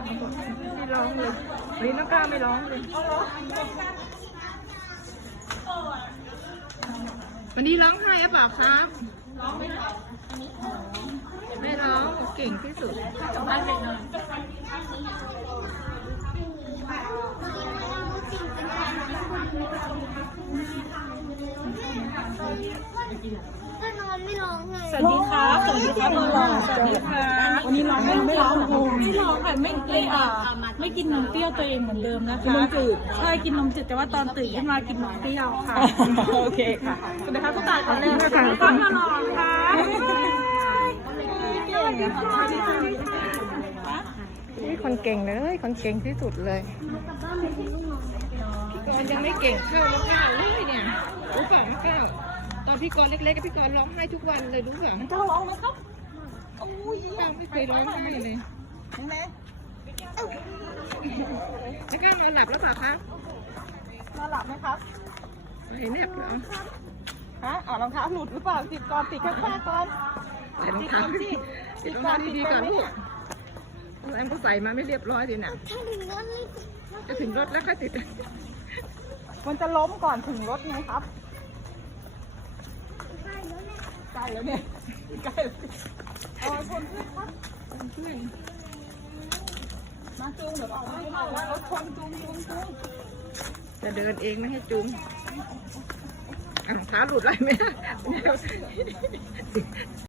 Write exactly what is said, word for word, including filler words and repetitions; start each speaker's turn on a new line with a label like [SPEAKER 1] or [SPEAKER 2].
[SPEAKER 1] ไม่ร้องเลยวันนี้น้องก้าวไม่ร้องเลยวันนี้ร้องไห้หรือเปล่าครับร้องไหมครับไม่ร้องเก่งที่สุด
[SPEAKER 2] ถ้านอนไม่ร้องไง
[SPEAKER 3] สวัสดีค่ะสวัสดีค่ะน้องสวัสดีค่ะวันนี้ร้องไม่ไม่ร้องไม่ร้องค่ะไม่ไม่อ่าไม่กินนมเปรี้ยวตัวเองเหมือนเดิมนะคะนมจืดใช่กินนมจืดแต่ว่าตอนตื่นขึ้นมากินนมเปรี้ยวค่ะโอเคค่ะสวัสดีค่ะผู้ตายก่อนเลยค่ะต้อนมาหล่อค่ะ
[SPEAKER 1] นี่คนเก่งเลยคนเก่งที่สุดเลยพี่กรณ์ยังไม่เก่งเท่าน้องก้าวเลยเนี่ยรู้เปล่าน้องก้าวตอนพี่กรณ์เล็กๆกับพี่กรณ์ร้องไห้ทุกวันเลยรู้เปล่า
[SPEAKER 3] เจ้าร้องไหมครับโอ้ย
[SPEAKER 1] ก้าวไม่เคยร้องไห้เลย
[SPEAKER 3] เห็นไหม
[SPEAKER 1] แล้วก้าวนอนหลับแล้วเปล่าคะ
[SPEAKER 3] นอนหลับไหมครับ
[SPEAKER 1] เห็นแนบเหรอ
[SPEAKER 3] ฮะอ๋อรองเท้าหลุดหรือเปล่าติดก่อนติดข้างๆก่อน
[SPEAKER 1] ใส่รองเท้าติดรองเท้าดีๆก่อนลูกแอมก็ใส่มาไม่เรียบร้อยดีนะ
[SPEAKER 2] ถ้าถึงนั้นเลย
[SPEAKER 1] จะถึงรถแล้วค่อยติด
[SPEAKER 3] มันจะล้มก่อนถึงรถไงครับ
[SPEAKER 2] ใช่แล้วเนี่ย
[SPEAKER 3] ใกล้แล้วเนี่ยใกล้เอาชนเพื่อนครับ
[SPEAKER 1] เพื่อน
[SPEAKER 3] มาจูงเดี๋ยวออกไม่ได้แล้วรถชนจูงจูงจูง
[SPEAKER 1] จะเดินเองไม่ให้จุงอ่ะรองเท้าหลุดไรไหม